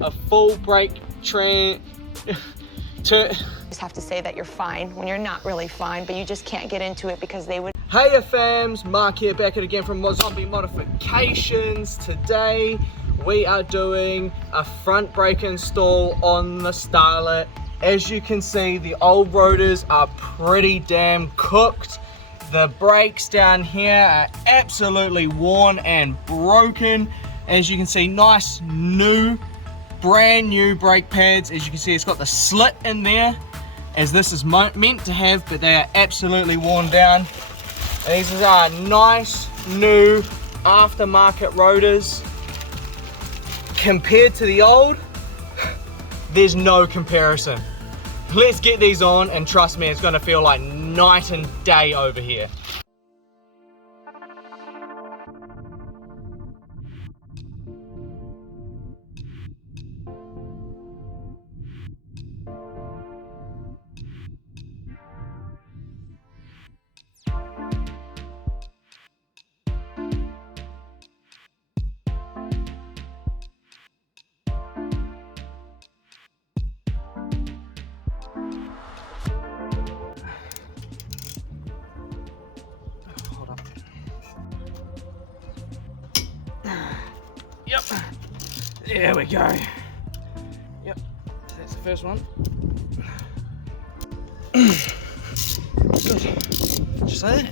a full brake turn. Just have to say that you're fine when you're not really fine, but you just can't get into it because they would. Heyo Fams, Mark here, back at again from Zombie Modifications. Today we are doing a front brake install on the Starlet. As you can see, the old rotors are pretty damn cooked. The brakes down here are absolutely worn and broken. As you can see, nice new, brand new brake pads. As you can see, it's got the slit in there, as this is meant to have, but they are absolutely worn down. These are nice new aftermarket rotors. Compared to the old, there's no comparison. Let's get these on, and trust me, it's gonna feel like night and day over here. Yep, there we go. Yep, that's the first one. Good. Just say it.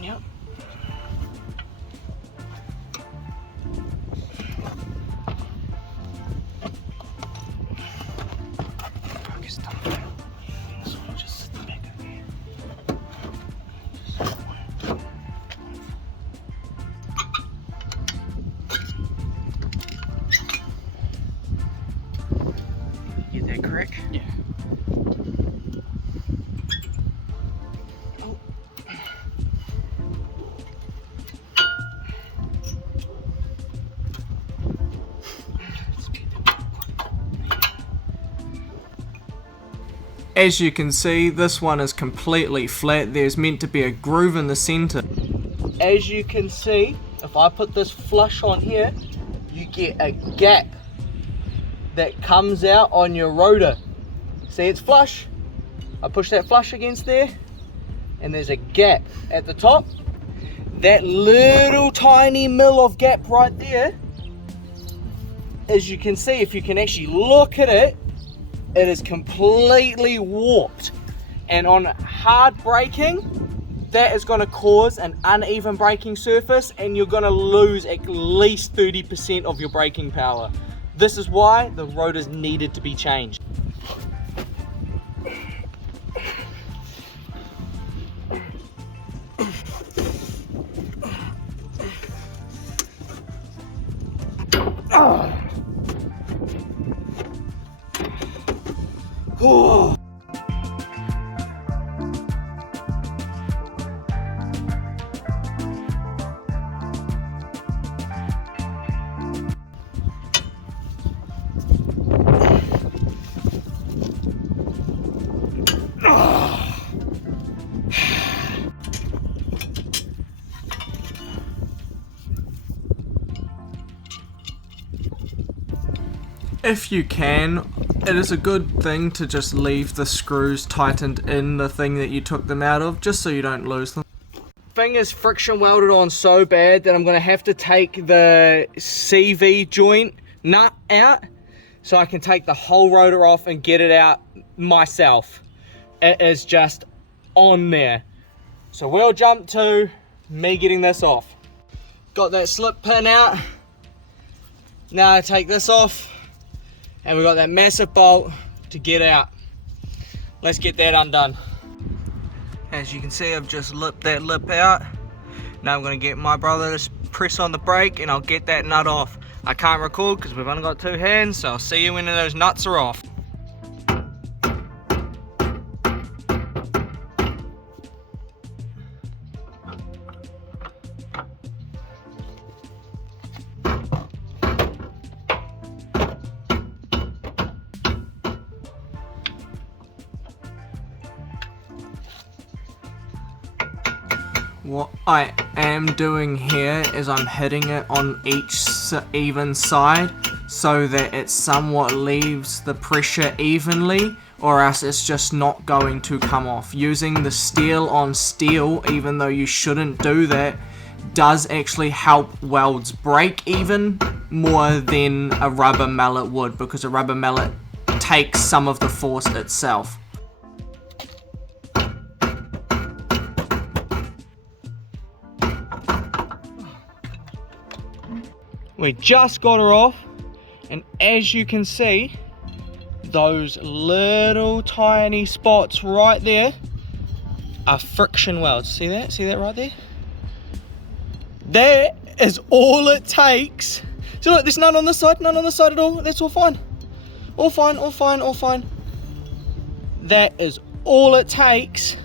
Yep. Focus down. This one will just sit back over here. Get that correct? Yeah. Oh. As you can see, this one is completely flat. There's meant to be a groove in the center. As you can see, if I put this flush on here, you get a gap that comes out on your rotor. See, it's flush. I push that flush against there, and there's a gap at the top. That little tiny mil of gap right there, as you can see, if you can actually look at it, it is completely warped. And on hard braking, that is going to cause an uneven braking surface, and you're going to lose at least 30% of your braking power. This is why the rotors needed to be changed. Oh. Oh. If you can, it is a good thing to just leave the screws tightened in the thing that you took them out of, just so you don't lose them. Thing is friction welded on so bad that I'm going to have to take the CV joint nut out so I can take the whole rotor off and get it out myself. It is just on there. So we'll jump to me getting this off. Got that slip pin out. Now I take this off. And we've got that massive bolt to get out. Let's get that undone. As you can see, I've just lipped that lip out. Now I'm going to get my brother to press on the brake, and I'll get that nut off. I can't record because we've only got two hands, so I'll see you when those nuts are off. What I am doing here is I'm hitting it on each even side so that it somewhat leaves the pressure evenly, or else it's just not going to come off. Using the steel on steel, even though you shouldn't do that, does actually help welds break even more than a rubber mallet would, because a rubber mallet takes some of the force itself. We just got her off, and as you can see, those little tiny spots right there are friction welds. See that? See that right there? That is all it takes. So look, there's none on this side, none on this side at all. That's all fine. All fine, all fine, all fine. That is all it takes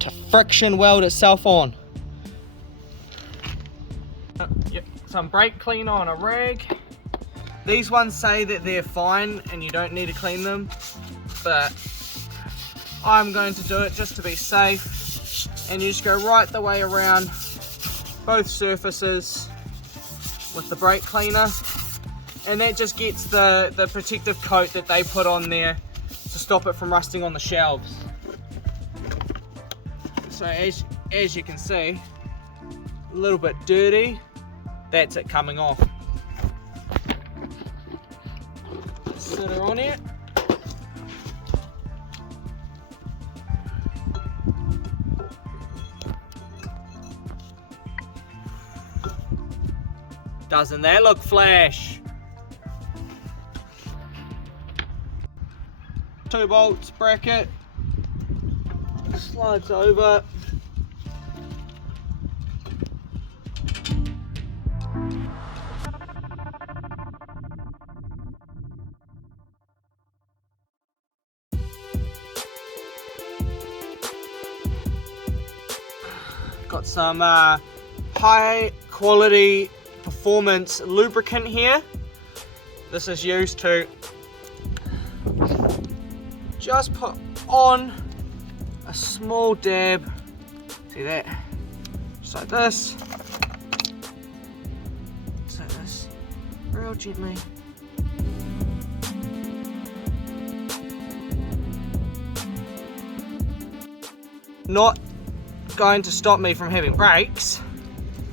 to friction weld itself on. Yep, some brake cleaner on a rag. These ones say that they're fine and you don't need to clean them, but I'm going to do it just to be safe. And you just go right the way around both surfaces with the brake cleaner, and that just gets the protective coat that they put on there to stop it from rusting on the shelves. So as you can see, a little bit dirty, that's it coming off. Sit her on here. Doesn't that look flash? 2 bolts, bracket, slides over. Got some high quality performance lubricant here. This is used to just put on a small dab. See that? Just like this. Just like this. Real gently. Not going to stop me from having brakes.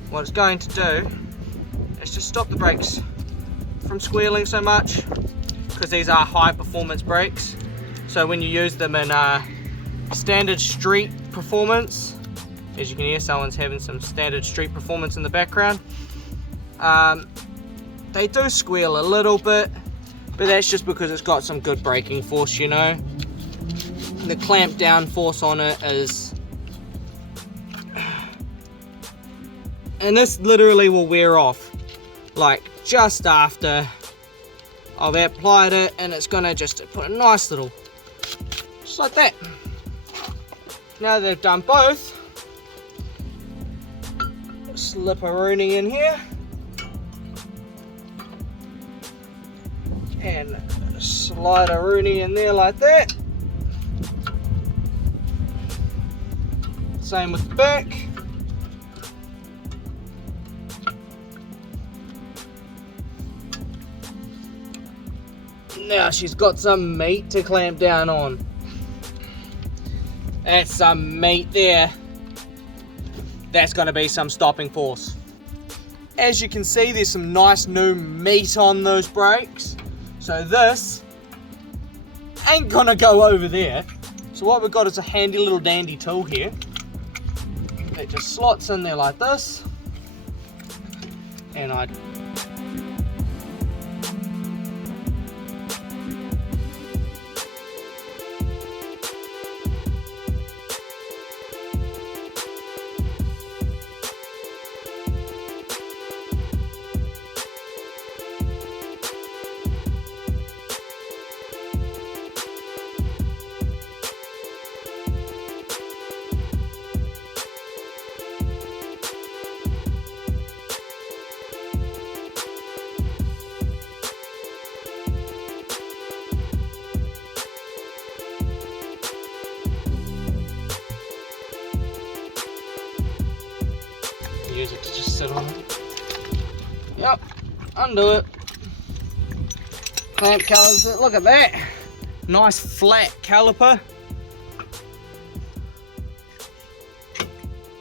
What it's going to do is just stop the brakes from squealing so much, because these are high performance brakes. So when you use them in standard street performance, as you can hear, someone's having some standard street performance in the background, they do squeal a little bit, but that's just because it's got some good braking force, you know. The clamp down force on it is, and this literally will wear off like just after I've applied it, and it's gonna just put a nice little, just like that. Now they've done both, slip a Rooney in here and slide a Rooney in there like that. Same with the back. Now she's got some meat to clamp down on. That's some meat there. That's going to be some stopping force. As you can see, there's some nice new meat on those brakes. So this ain't going to go over there. So what we've got is a handy little dandy tool here. It just slots in there like this. And I use it to just sit on it. Yep, undo it. Clamp calipers, look at that. Nice flat caliper.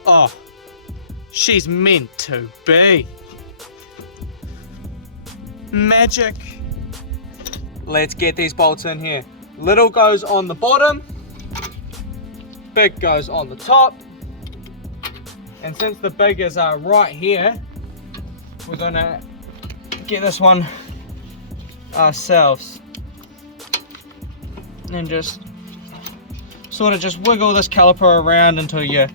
Oh, she's meant to be. Magic. Let's get these bolts in here. Little goes on the bottom, big goes on the top. And since the big is right here, we're gonna get this one ourselves. And just sort of just wiggle this caliper around until you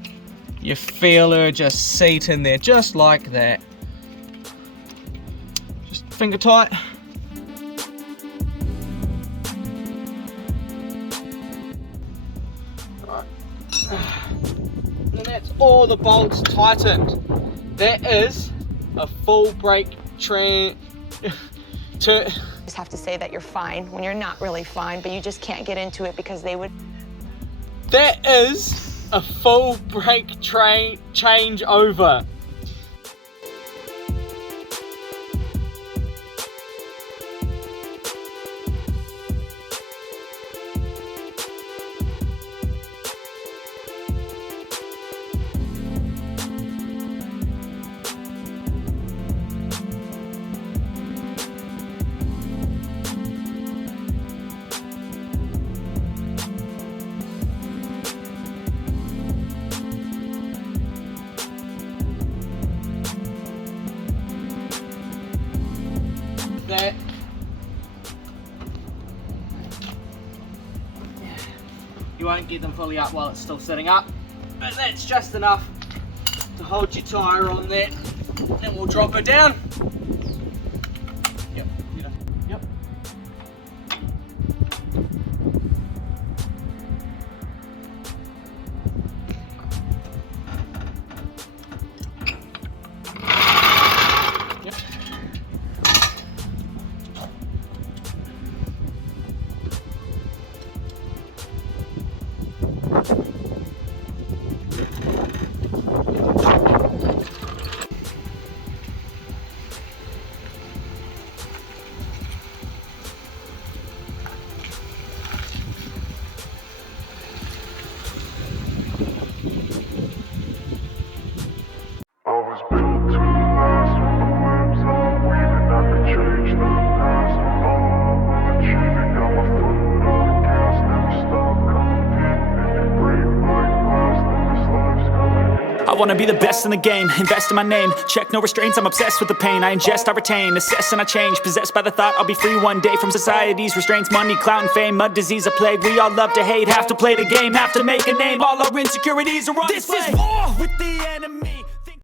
feel her just seat in there, just like that. Just finger tight. Right. And that's all the bolts tightened. That is a full brake train. Just have to say that you're fine when you're not really fine, but you just can't get into it because they would. That is a full brake train changeover. That you won't get them fully up while it's still sitting up, but that's just enough to hold your tyre on that. Then we'll drop it down. Yep, yep. I wanna be the best in the game, invest in my name. Check no restraints, I'm obsessed with the pain. I ingest, I retain, assess and I change. Possessed by the thought I'll be free one day from society's restraints. Money, clout and fame, mud, disease, a plague. We all love to hate, have to play the game, have to make a name. All our insecurities are on display. This is war with the enemy.